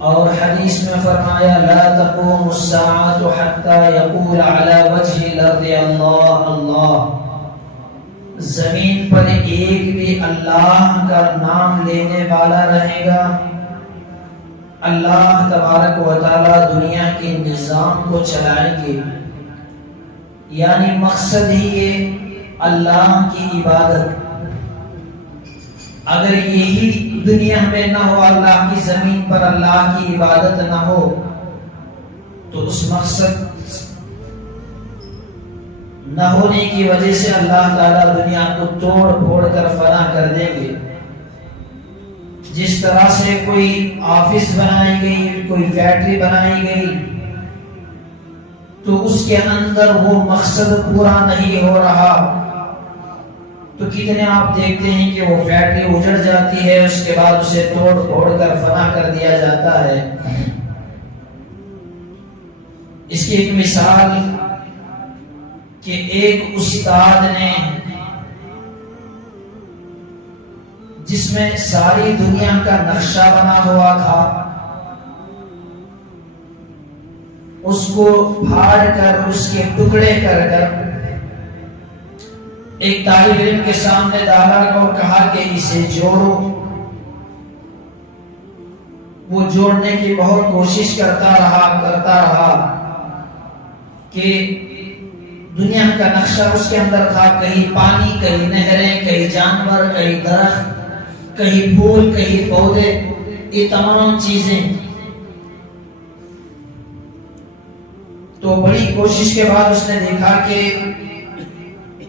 اور حدیث میں فرمایا لا تقوم الساعة حتى يقول على وجه الارض اللہ اللہ، زمین پر ایک بھی اللہ کا نام لینے والا رہے گا، اللہ تبارک و تعالی دنیا کے نظام کو چلائیں گے۔ یعنی مقصد ہی یہ اللہ کی عبادت۔ اگر یہی دنیا میں نہ ہو، اللہ کی زمین پر اللہ کی عبادت نہ ہو، تو اس مقصد نہ ہونے کی وجہ سے اللہ تعالیٰ دنیا کو توڑ پھوڑ کر فنا کر دیں گے۔ جس طرح سے کوئی آفس بنائی گئی، کوئی فیکٹری بنائی گئی، تو اس کے اندر وہ مقصد پورا نہیں ہو رہا، تو کتنے آپ دیکھتے ہیں کہ وہ فیکٹری اجڑ جاتی ہے، اس کے بعد اسے توڑ پھوڑ کر فنا کر دیا جاتا ہے۔ اس کی ایک مثال کہ ایک استاد نے، جس میں ساری دنیا کا نقشہ بنا ہوا تھا، اس کو پھاڑ کر، اس کے ٹکڑے کر کر ایک طالب علم کے سامنے ڈالا اور کہا کہ اسے جوڑو۔ وہ جوڑنے کی بہت کوشش کرتا رہا کہ دنیا کا نقشہ اس کے اندر تھا، کہیں پانی، کہیں نہریں، کہیں جانور، کہیں درخت، کہیں پھول، کہیں پودے، یہ تمام چیزیں۔ تو بڑی کوشش کے بعد اس نے دیکھا کہ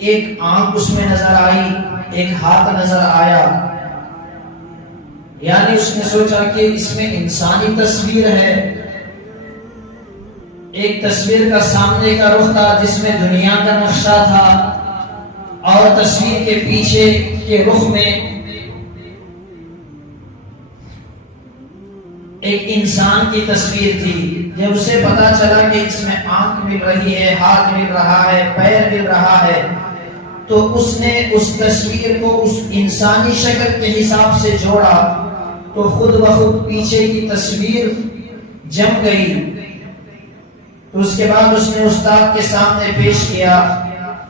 ایک آنکھ اس میں نظر آئی، ایک ہاتھ نظر آیا، یعنی اس نے سوچا کہ اس میں انسانی تصویر ہے۔ ایک تصویر کا سامنے کا رخ تھا جس میں دنیا کا نقشہ تھا، اور تصویر کے پیچھے کے رخ میں ایک انسان کی تصویر تھی۔ جب اسے پتا چلا کہ اس میں آنکھ مل رہی ہے، ہاتھ مل رہا ہے، پیر مل رہا ہے، تو اس نے اس تصویر کو اس انسانی شکل کے حساب سے جوڑا، تو خود بخود پیچھے کی تصویر جم گئی۔ تو اس کے بعد اس نے استاد کے سامنے پیش کیا،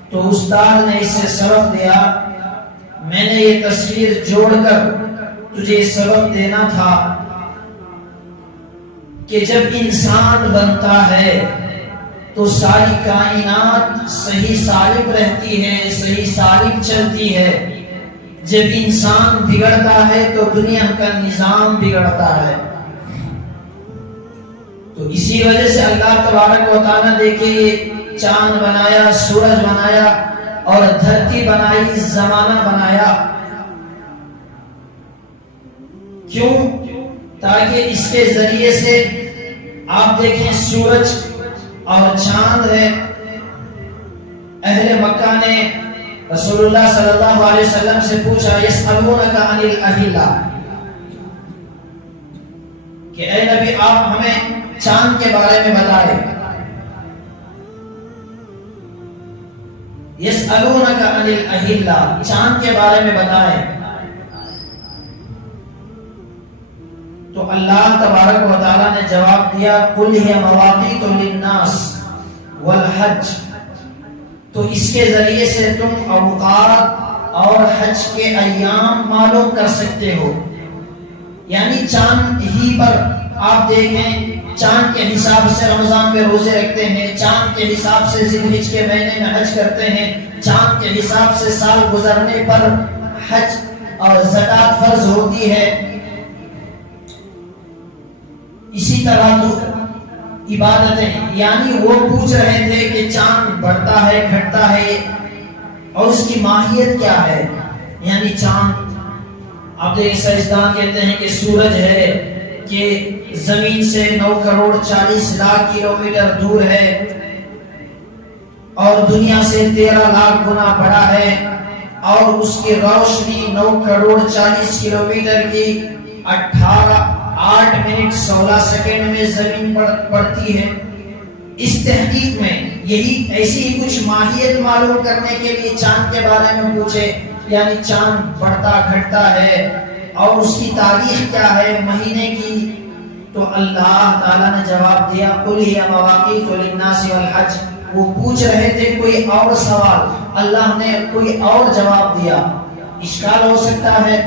تو استاد نے اسے سبق دیا، میں نے یہ تصویر جوڑ کر تجھے سبق دینا تھا کہ جب انسان بنتا ہے تو ساری کائنات صحیح سالم رہتی ہے، صحیح سالم چلتی ہے۔ جب انسان بگڑتا ہے تو دنیا کا نظام بگڑتا ہے۔ تو اسی وجہ سے اللہ تبارک و تعالیٰ دیکھیں، چاند بنایا، سورج بنایا، اور دھرتی بنائی، زمانہ بنایا۔ کیوں؟ تاکہ اس کے ذریعے سے آپ دیکھیں سورج اور چاند ہے۔ اہل مکہ نے رسول اللہ صلی اللہ علیہ وسلم سے پوچھا، یسألونک عن الاہلہ، کہ اے نبی آپ ہمیں چاند کے بارے میں بتائیں۔ یسألونک عن الاہلہ، چاند کے بارے میں بتائیں۔ تو اللہ تبارک و تعالیٰ نے جواب دیا، قل ہی مواقیت للناس والحج، تو اس کے ذریعے سے تم اوقات اور حج کے ایام معلوم کر سکتے ہو۔ یعنی چاند ہی پر آپ دیکھیں، چاند کے حساب سے رمضان میں روزے رکھتے ہیں، چاند کے حساب سے ذی الحج کے مہینے میں حج کرتے ہیں، چاند کے حساب سے سال گزرنے پر حج اور زکوٰۃ فرض ہوتی ہے۔ اسی طرح تو عبادتیں، یعنی وہ پوچھ رہے تھے کہ چاند بڑھتا ہے، گھٹتا ہے، اور اس کی ماہیت کیا ہے۔ یعنی چاند، آپ دیکھ سائنسدان کہتے ہیں کہ سورج ہے کہ زمین سے 9,40,00,000 کلومیٹر دور ہے، اور دنیا سے 13 لاکھ گنا بڑا ہے، اور اس کی روشنی 9,40,00,000 کلومیٹر کی 8 منٹ 16 سیکنڈ میں زمین پر پڑتی ہے۔ اس تحقیق میں یہی ایسی ہی کچھ ماہیت معلوم کرنے کے لیے چاند کے بارے میں پوچھے، یعنی چاند بڑھتا گھٹتا ہے، اور اس کی تاریخ کیا ہے، مہینے کی تو اللہ تعالیٰ نے جواب دیا قل ہی مواقیت للناس والحج. وہ پوچھ رہے تھے کوئی اور سوال، اللہ نے کوئی اور جواب دیا. اشکال ہو سکتا ہے،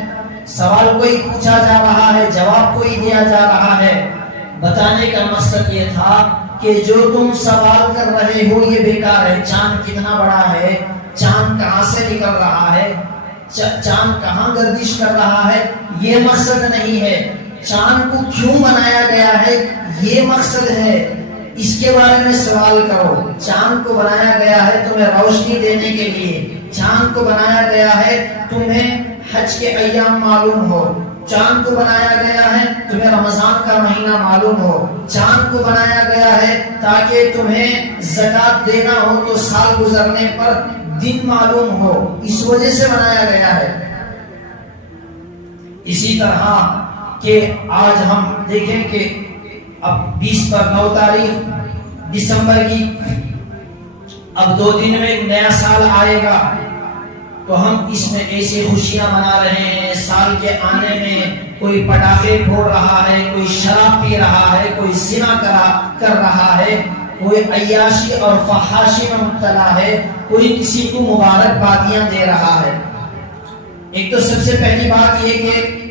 سوال کوئی پوچھا جا رہا ہے، جواب کوئی دیا جا رہا ہے. بتانے کا مقصد یہ تھا کہ جو تم سوال کر رہے ہو یہ بیکار ہے. چاند کتنا بڑا ہے، چاند کہاں سے نکل رہا ہے، چاند کہاں گردش کر رہا ہے، یہ مقصد نہیں ہے. چاند کو کیوں بنایا گیا ہے یہ مقصد ہے. اس کے بارے میں سوال کرو. چاند کو بنایا گیا ہے تمہیں روشنی دینے کے لیے، چاند کو بنایا گیا ہے تمہیں حج کے ایام معلوم ہو، چاند کو بنایا گیا ہے تمہیں رمضان کا مہینہ معلوم ہو، چاند کو بنایا گیا ہے تاکہ تمہیں زکوٰۃ دینا ہو تو سال گزرنے پر دن معلوم ہو، اس وجہ سے بنایا گیا ہے. اسی طرح کہ آج ہم دیکھیں کہ اب 20 پر 9 تاریخ دسمبر کی، اب 2 دن میں ایک نیا سال آئے گا، تو ہم اس میں ایسی خوشیاں منا رہے ہیں. سال کے آنے میں کوئی پٹاخے پھوڑ رہا ہے، کوئی شراب پی رہا ہے، کوئی زنا کر رہا ہے، کوئی عیاشی اور فحاشی میں مبتلا ہے، کوئی کسی کو مبارکبادیاں دے رہا ہے. ایک تو سب سے پہلی بات یہ کہ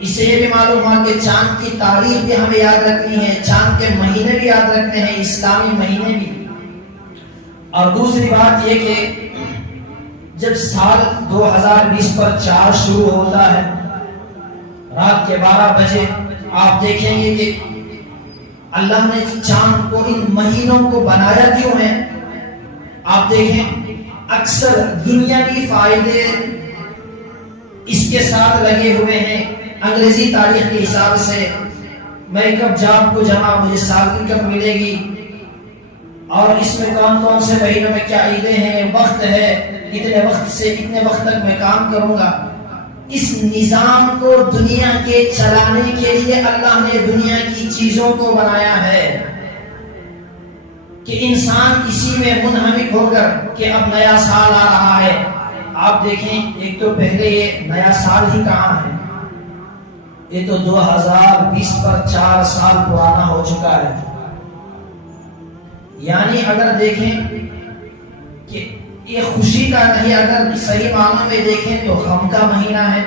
اس سے یہ بھی معلوم ہوا کہ چاند کی تاریخ بھی ہمیں یاد رکھنی ہے، چاند کے مہینے بھی یاد رکھنے ہیں، اسلامی مہینے بھی. اور دوسری بات یہ کہ جب سال 2020 پر 4 شروع ہوتا ہے رات کے 12 بجے، آپ دیکھیں گے کہ اللہ نے چاند کو ان مہینوں کو بنایا کیوں ہے. آپ دیکھیں اکثر دنیاوی فائدے اس کے ساتھ لگے ہوئے ہیں. انگریزی تاریخ کے حساب سے میں کب جاب کو جمع، مجھے سال کی کب ملے گی، اور اس میں کون کون سے مہینوں میں کیا عیدیں ہیں، وقت ہے، اتنے وقت سے اتنے وقت تک میں کام کروں گا. اس نظام کو دنیا کے چلانے کے لیے اللہ نے دنیا کی چیزوں کو بنایا ہے کہ انسان اسی میں منہمک ہو کر کہ اب نیا سال آ رہا ہے. آپ دیکھیں ایک تو پہلے یہ نیا سال ہی کہاں ہے، یہ تو 2020 پر 4 سال پرانا ہو چکا ہے. یعنی اگر دیکھیں کہ یہ خوشی کا نہیں، اگر صحیح معنوں میں دیکھیں تو غم کا مہینہ ہے،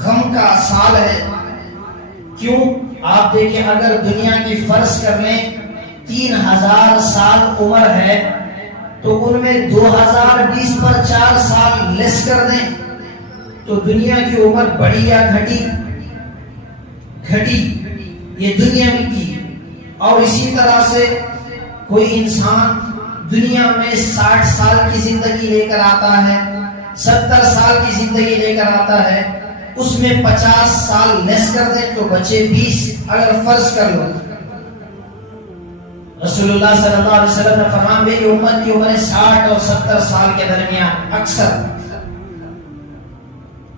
غم کا سال ہے. کیوں؟ آپ دیکھیں اگر دنیا کی فرض کر لیں 3000 سال عمر ہے تو ان میں 2020 پر 4 سال لیس کر دیں تو دنیا کی عمر بڑھی یا گھٹی؟ یہ دنیا میں کی. اور اسی طرح سے کوئی انسان دنیا میں 60 سال کی زندگی لے کر آتا ہے، 70 سال کی زندگی لے کر آتا ہے، اس میں 50 سال لیس کر دیں تو بچے 20. اگر فرض کر لو رسول اللہ صلی اللہ علیہ وسلم نے فرمایا میری امت کی عمر 60 اور 70 سال کے درمیان اکثر.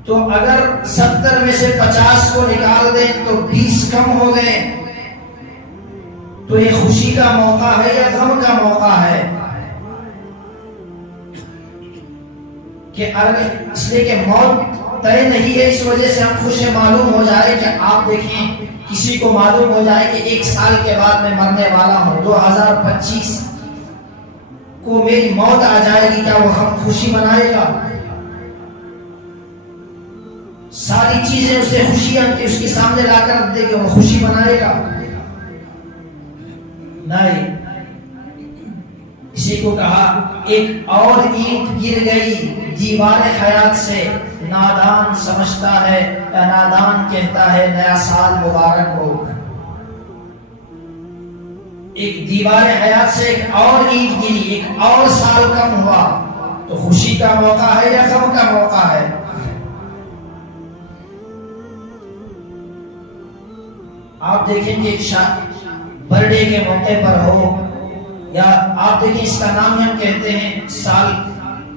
تو اگر 70 میں سے 50 کو نکال دیں تو 20 کم ہو گئے. تو یہ خوشی کا موقع ہے یا غم کا موقع ہے؟ کہ اس لیے کہ موت طے نہیں ہے، اس وجہ سے ہم خوش معلوم ہو جائے کہ آپ دیکھیں کسی کو معلوم ہو جائے کہ 1 سال کے بعد میں مرنے والا ہوں، 2025 کو میری موت آ جائے گی، کیا وہ ہم خوشی منائے گا؟ ساری چیزیں اسے خوشیاں اس کے سامنے لا کر دے کہ وہ خوشی منائے گا؟ نہیں. اسی کو کہا ایک اور اینٹ گر گئی دیوار حیات سے، نادان سمجھتا ہے یا نادان کہتا ہے نیا سال مبارک ہو. ایک دیوار حیات سے ایک اور اینٹ گری، ایک اور سال کم ہوا. تو خوشی کا موقع ہے یا غم کا موقع ہے؟ آپ دیکھیں گے ایک برڈے کے موقع پر ہو، یا آپ دیکھیں اس کا نام ہم کہتے ہیں سال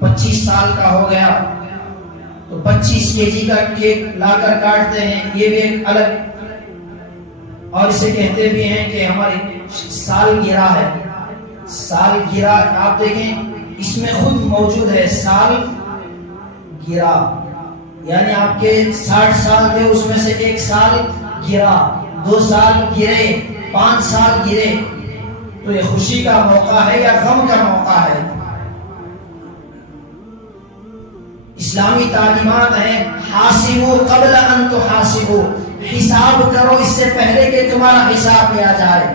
25 سال کا ہو گیا تو 25 kg کا کیک لا کر کاٹتے ہیں، یہ بھی ایک الگ. اور اسے کہتے بھی ہیں کہ ہماری سال گرہ ہے. سال گرہ آپ دیکھیں اس میں خود موجود ہے سال گرہ، یعنی آپ کے 60 سال تھے اس میں سے 1 سال گرہ، 2 سال گرے، 5 سال گرے، تو یہ خوشی کا موقع ہے یا غم کا موقع ہے؟ اسلامی تعلیمات ہیں حاسبوا قبل ان تحاسبوا، حساب کرو اس سے پہلے کہ تمہارا حساب لیا جائے۔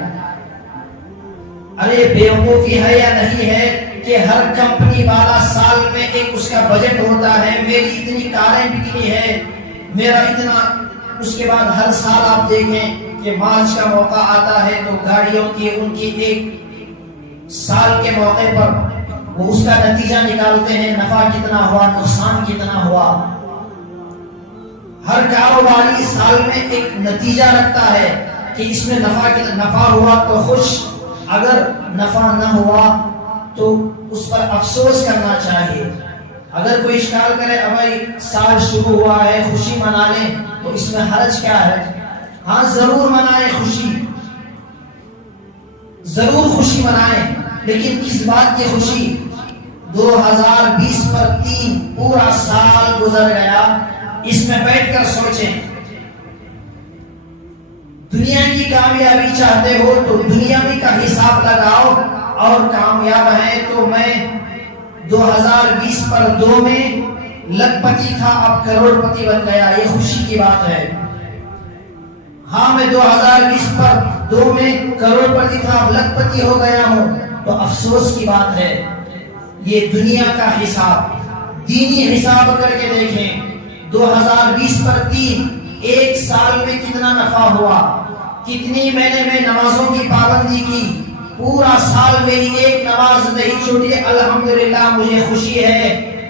ارے بیوقوفی ہے یا نہیں ہے کہ ہر کمپنی والا سال میں ایک اس کا بجٹ ہوتا ہے، میری اتنی کاریں بکری ہے، میرا اتنا، اس کے بعد ہر سال آپ دیکھیں کہ مارچ کا موقع آتا ہے تو گاڑیوں کی ان کی ایک سال کے موقع پر وہ اس کا نتیجہ نکالتے ہیں، نفع کتنا ہوا، نقصان کتنا ہوا۔ ہر کاروباری سال میں ایک نتیجہ رکھتا ہے کہ اس میں نفع ہوا تو خوش، اگر نفع نہ ہوا تو اس پر افسوس کرنا چاہیے۔ اگر کوئی اشکال کرے بھائی سال شروع ہوا ہے خوشی منا لیں، تو اس میں حرج کیا ہے؟ ہاں ضرور منائیں، خوشی ضرور خوشی منائیں، لیکن کس بات کی خوشی؟ 2020 پر 3 پورا سال گزر گیا، اس میں بیٹھ کر سوچیں، دنیا کی کامیابی چاہتے ہو تو دنیاوی کا حساب لگاؤ، اور کامیاب ہیں تو میں 2020 پر 2 میں لکھ پتی تھا، اب کروڑ پتی بن گیا، یہ خوشی کی بات ہے۔ ہاں میں 2020 پر 2 میں کروڑ پتی تھا، اب لکھ پتی ہو گیا ہوں، تو افسوس کی بات ہے۔ یہ دنیا کا حساب، دینی حساب کر کے دیکھیں، 2020 پر 3 ایک سال میں کتنا نفع ہوا، کتنی میں نے نمازوں کی پابندی کی، پورا سال میری ایک نماز نہیں چھوٹی، الحمدللہ مجھے خوشی ہے،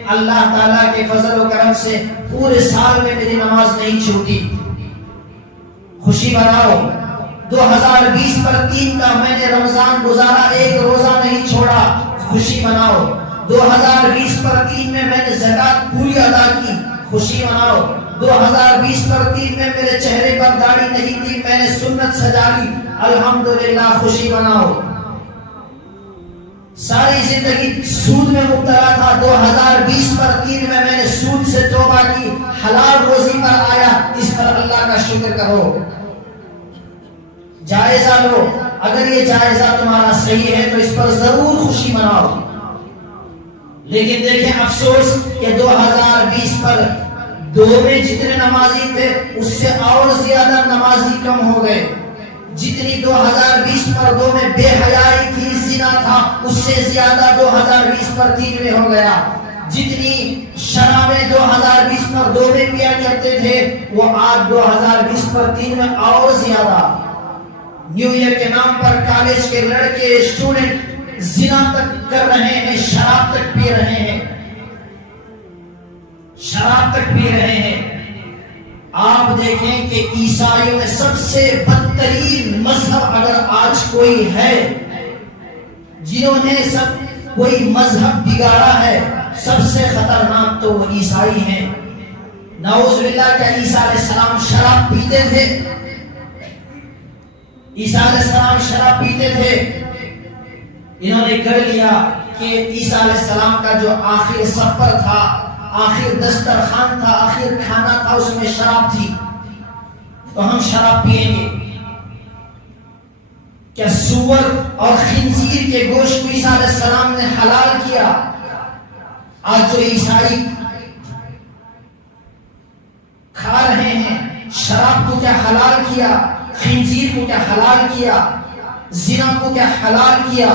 اللہ تعالیٰ کے فضل و کرم سے پورے سال میں میری نماز نہیں چھوٹی، خوشی مناؤ۔ 2020 پر 3 کا میں نے رمضان گزارا، ایک روزہ نہیں چھوڑا، خوشی مناؤ۔ 2020 پر 3 میں نے زکوٰۃ پوری ادا کی، خوشی مناؤ۔ 2020 پر 3 میں میرے چہرے پر داڑھی نہیں تھی، میں نے سنت سجا لی، الحمدللہ خوشی مناؤ۔ ساری زندگی سود میں مبتلا تھا، 2020 پر 3 میں نے سود سے توبہ کی، حلال روزی پر آیا، اس پر اللہ کا شکر کرو، جائزہ لو، اگر یہ جائزہ تمہارا صحیح ہے تو اس پر ضرور خوشی مناؤ۔ لیکن دیکھیں افسوس کہ 2020 پر 2 میں جتنے نمازی تھے اس سے اور زیادہ نمازی کم ہو گئے، جتنی 2020 پر 2 میں بے حیائی تھی، زنا تھا، اس سے زیادہ 2020 پر 3 میں ہو گیا، جتنی شرابیں 2020 پر 2 میں پیا کرتے تھے وہ آج 2020 پر 3 میں اور زیادہ۔ نیو ایئر کے نام پر کالج کے لڑکے اسٹوڈنٹ زنا تک کر رہے ہیں، شراب تک پی رہے ہیں، شراب تک پی رہے ہیں۔ آپ دیکھیں کہ عیسائیوں میں سب سے بدترین مذہب اگر آج کوئی ہے، جنہوں نے سب کوئی مذہب بگاڑا ہے، سب سے خطرناک تو وہ عیسائی ہیں۔ نعوذ باللہ، کہ عیسیٰ علیہ السلام شراب پیتے تھے؟ عیسیٰ علیہ السلام شراب پیتے تھے؟ انہوں نے کر لیا کہ عیسیٰ علیہ السلام کا جو آخر سفر تھا، آخر دسترخوان تھا، آخر کھانا تھا، اس میں شراب تھی، تو ہم شراب پیئیں گے۔ کیا سور اور خنزیر کے گوشت کو عیسیٰ علیہ السلام نے حلال کیا؟ آج جو عیسائی کھا رہے ہیں، شراب کو کیا حلال کیا؟ خنزیر کو کیا حلال کیا؟ زنا کو کیا حلال کیا؟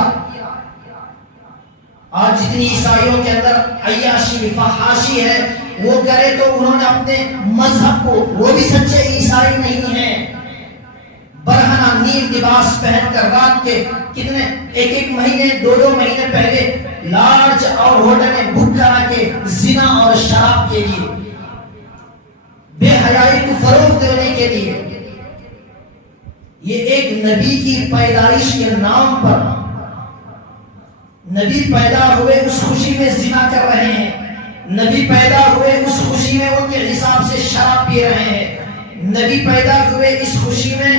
آج جتنی عیسائیوں کے اندر عیاشی فحاشی ہے، وہ کرے تو انہوں نے اپنے مذہب کو، وہ بھی سچے عیسائی نہیں ہیں، برہنہ نیل لباس پہن کر رات کے کتنے ایک مہینے 2 مہینے پہلے لارج اور ہوٹل میں بک کرا کے زنا اور شراب کے لیے، بے حیائی کو فروغ دینے کے لیے، یہ ایک نبی کی پیدائش کے نام پر، نبی پیدا ہوئے اس خوشی میں زنا کر رہے ہیں، نبی پیدا ہوئے اس خوشی میں ان کے حساب سے شراب پی رہے ہیں، نبی پیدا ہوئے اس خوشی میں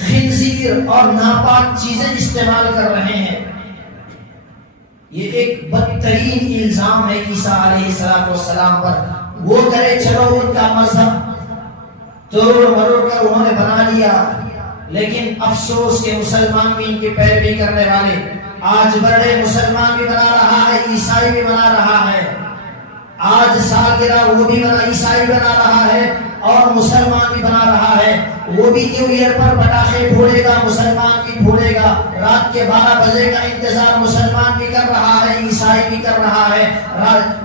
خنزیر اور ناپاک چیزیں استعمال کر رہے ہیں۔ یہ ایک بدترین الزام ہے عیسیٰ علیہ السلام پر۔ وہ کرے چلو ان کا مذہب توڑ مروڑ کر انہوں نے بنا لیا، لیکن افسوس کہ مسلمان بھی ان کی پیروی کرنے والے آج برڈے مسلمان بھی بنا رہا ہے، عیسائی بھی بنا رہا ہے، آج سالگرہ وہ بھی بنا، عیسائی بنا رہا ہے اور مسلمان بھی بنا رہا ہے۔ وہ بھی نیو ایئر پر پٹاخے پھوڑے گا، مسلمان بھی پھوڑے گا، رات کے 12 بجے کا انتظار مسلمان بھی کر رہا ہے، عیسائی بھی کر رہا ہے۔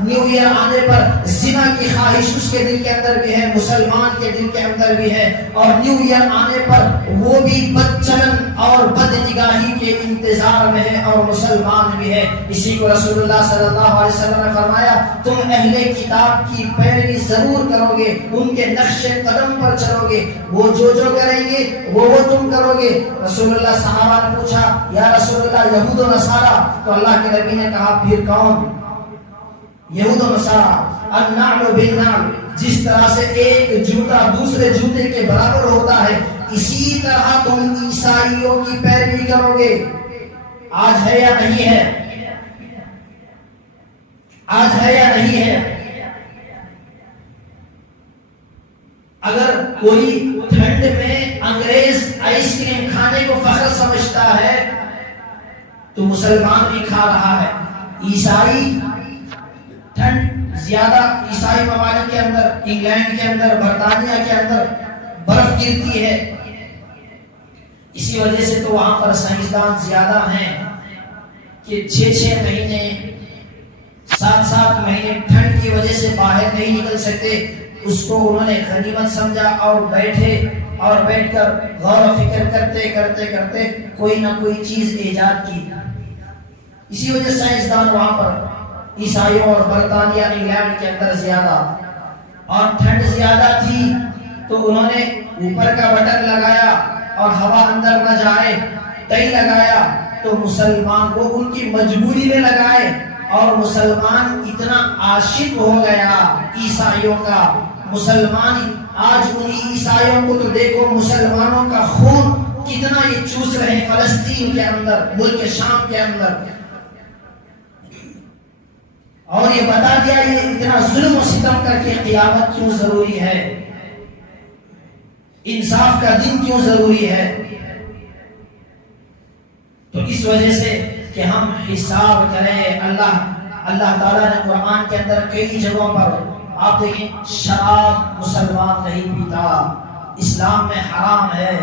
نیو ایئر آنے پر زنا کی خواہش اس کے دل کے اندر بھی ہے، مسلمان کے دل کے اندر بھی ہے، اور نیو ایئر آنے پر وہ بھی بدچلن اور بد نگاہی کے انتظار میں ہے اور مسلمان بھی ہے۔ اسی کو رسول اللہ صلی اللہ علیہ وسلم نے فرمایا تم اہل کتاب کی پیروی ضرور کرو گے، ان کے نقش قدم پر چلو گے، وہ جو کریں گے وہ تم کرو گے۔ رسول اللہ صحابہ نے پوچھا یا رسول اللہ یہود و نصارہ، تو اللہ کے نبی نے کہا پھر کون؟ یہود و نصارہ، النعل بالنعل، جس طرح سے ایک جوتا دوسرے جوتے کے برابر ہوتا ہے اسی طرح تم عیسائیوں کی پیروی کرو گے۔ آج ہے یا نہیں ہے؟ آج ہے یا نہیں ہے؟ اگر کوئی ٹھنڈ میں انگریز آئس کریم کھانے کو فخر سمجھتا ہے تو مسلمان بھی کھا رہا ہے۔ عیسائی ٹھنڈ زیادہ، عیسائی ممالک کے اندر، انگلینڈ کے اندر، برطانیہ کے اندر برف گرتی ہے، اسی وجہ سے تو وہاں پر سائنسدان زیادہ ہیں کہ 6 مہینے 7 مہینے ٹھنڈ کی وجہ سے باہر نہیں نکل سکتے۔ اس کو انہوں نے غنیمت سمجھا اور بیٹھ کر غور و فکر کرتے کوئی نہ کوئی چیز ایجاد کی۔ اسی وجہ سے سائنسدان وہاں پر عیسائیوں اور برطانیہ انگلینڈ کے اندر زیادہ، اور ٹھنڈ زیادہ تھی تو انہوں نے اوپر کا بٹن لگایا اور ہوا اندر نہ جائے، ٹائی لگایا تو مسلمان کو ان کی مجبوری میں لگائے، اور مسلمان اتنا عاشق ہو گیا عیسائیوں کا۔ مسلمان آج انہی عیسائیوں کو تو دیکھو، مسلمانوں کا خون کتنا یہ چوس رہے ہیں فلسطین کے اندر، ملک شام کے اندر، اور یہ بتا دیا یہ اتنا ظلم و ستم کر کے قیامت کیوں ضروری ہے، انصاف کا دن کیوں ضروری ہے۔ تو اس وجہ سے کہ ہم حساب کریں۔ اللہ تعالیٰ نے قرآن کے اندر کئی جگہوں پر آپ دیکھیں شراب مسلمان نہیں پیتا، اسلام میں حرام ہے،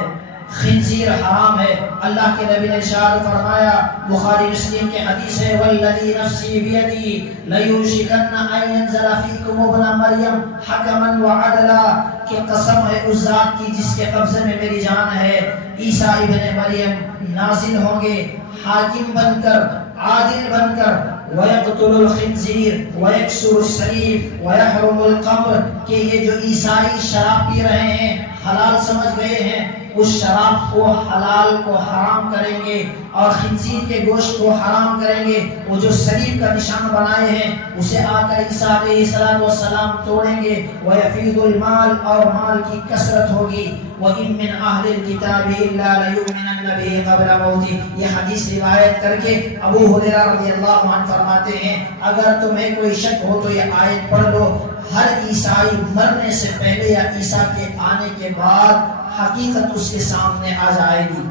خنزیر حرام ہے۔ اللہ کے نبی نے ارشاد فرمایا، بخاری مسلم کے حدیث ہے، والذی نفسی بیدی لیوشکن ان ینزل فیکم ابن مریم حکما وعدلا، کہ قسم ہے اس ذات کی جس کے قبضے میں میری جان ہے، عیسیٰ ابن مریم نازل ہوں گے حاکم بن کر، عادل بن کر، وَيَقْتُلُ الْخِنْزِيرَ وَيَكْسُرُ السَّلِيبَ وَيَحْرُمُ الْخَمْرَ، کہ یہ جو عیسائی شراب پی رہے ہیں، حلال سمجھ گئے ہیں، اس شراب کو حلال کو حرام کریں گے اور خنزیر کے گوشت کو حرام کریں گے۔ وہ جو صلیب کا نشان بنائے ہیں اسے آ کر عیسیٰ علیہ السلام توڑیں گے۔ وَيَفِيضُ الْمَالِ، اور مال کی کثرت ہوگی۔ وَإِن مِّنْ أَهْلِ الْكِتَابِ إِلَّا لَيُؤْمِنَنَّ بِهِ قَبْلَ مَوْتِهِ، یہ حدیث روایت کر کے ابو ہریرہ رضی اللہ عنہ فرماتے ہیں اگر تمہیں کوئی شک ہو تو یہ آیت پڑھ لو، ہر عیسائی مرنے سے پہلے یا عیسیٰ کے آنے کے بعد حقیقت اس کے سامنے آ جائے گی۔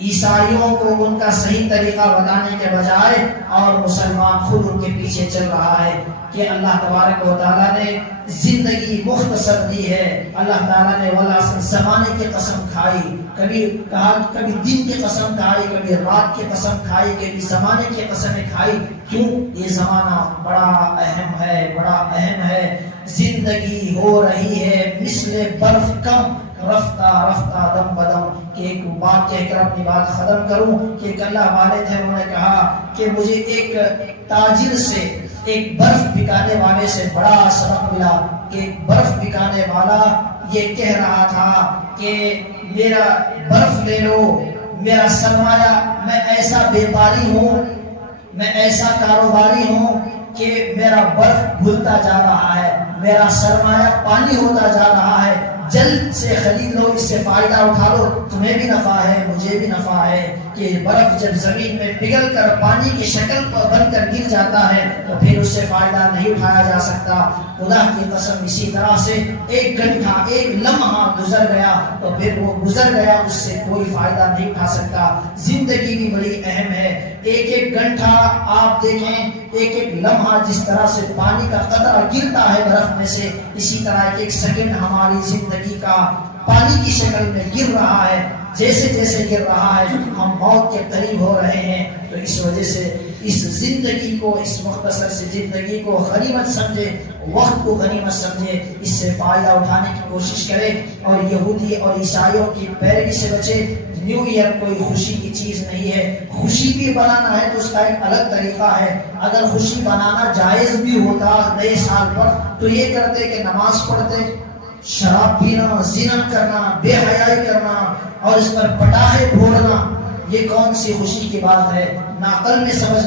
عیسائیوں کو ان کا صحیح طریقہ بتانے کے بجائے اور مسلمان خود ان کے پیچھے چل رہا ہے کہ اللہ تبارک و تعالیٰ نے زندگی مختصر دی ہے۔ اللہ تعالیٰ نے زمانے کی قسم کھائی، کبھی دن کی قسم کھائی، کبھی رات کی قسم کھائی، کبھی زمانے کی قسمیں کھائی۔ کیوں؟ یہ زمانہ بڑا اہم ہے۔ زندگی ہو رہی ہے مثل برف کم، رفتہ رفتہ دم بدم۔ کہ ایک بات کہہ کر اپنی بات ختم کروں کہ ایک اللہ والے تھے، انہوں نے کہا کہ مجھے ایک تاجر سے، ایک برف بکانے والے سے بڑا سبق ملا کہ ایک برف بکانے والا یہ کہہ رہا تھا کہ میرا برف لے لو، میرا سرمایہ، میں ایسا بیپاری ہوں، میں ایسا کاروباری ہوں کہ میرا برف گھلتا جا رہا ہے، میرا سرمایہ پانی ہوتا جا رہا ہے۔ جلد سے خرید لو، اس سے فائدہ اٹھا لو، تمہیں بھی نفع ہے مجھے بھی نفع ہے کہ برف جب زمین میں پگھل کر پانی کی شکل بن کر گر جاتا ہے تو پھر اس سے فائدہ نہیں اٹھایا جا سکتا۔ خدا کی قسم اسی طرح سے ایک گھنٹہ ایک لمحہ گزر گیا تو پھر وہ گزر گیا، اس سے کوئی فائدہ نہیں اٹھا سکتا۔ زندگی بھی بڑی اہم ہے، ایک ایک گھنٹہ آپ دیکھیں، ایک ایک لمحہ جس طرح سے پانی کا قطرہ گرتا ہے برف میں سے، اسی طرح ایک سیکنڈ ہماری زندگی کا پانی کی شکل میں گر رہا ہے۔ جیسے جیسے گر رہا ہے ہم موت کے قریب ہو رہے ہیں۔ تو اس وجہ سے اس زندگی کو، اس مختصر سی زندگی کو غنیمت سمجھے، وقت کو غنیمت سمجھے، اس سے فائدہ اٹھانے کی کوشش کرے اور یہودی اور عیسائیوں کی پیروی سے بچے۔ نیو ایئر کوئی خوشی کی چیز نہیں ہے، خوشی بھی بنانا ہے تو اس کا ایک الگ طریقہ ہے۔ اگر خوشی بنانا جائز بھی ہوتا نئے سال پر تو یہ کرتے کہ نماز پڑھتے، شراب پینا، زنا کرنا، بے حیائی کرنا اور اس پر پٹاخے پھوڑنا یہ کون سی خوشی کی بات ہے؟ نہ عقل میں سمجھ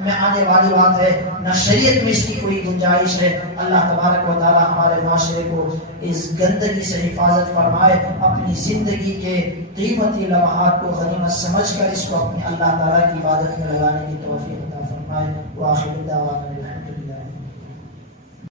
میں آنے والی بات ہے، نہ شریعت میں اس کی کوئی گنجائش ہے۔ اللہ تبارک و تعالی ہمارے معاشرے کو اس گندگی سے حفاظت فرمائے، اپنی زندگی کے قیمتی لمحات کو غنیمت سمجھ کر اس کو اپنی اللہ تعالیٰ کی عبادت میں لگانے کی توفیق عطا فرمائے۔ وآخر دعوانا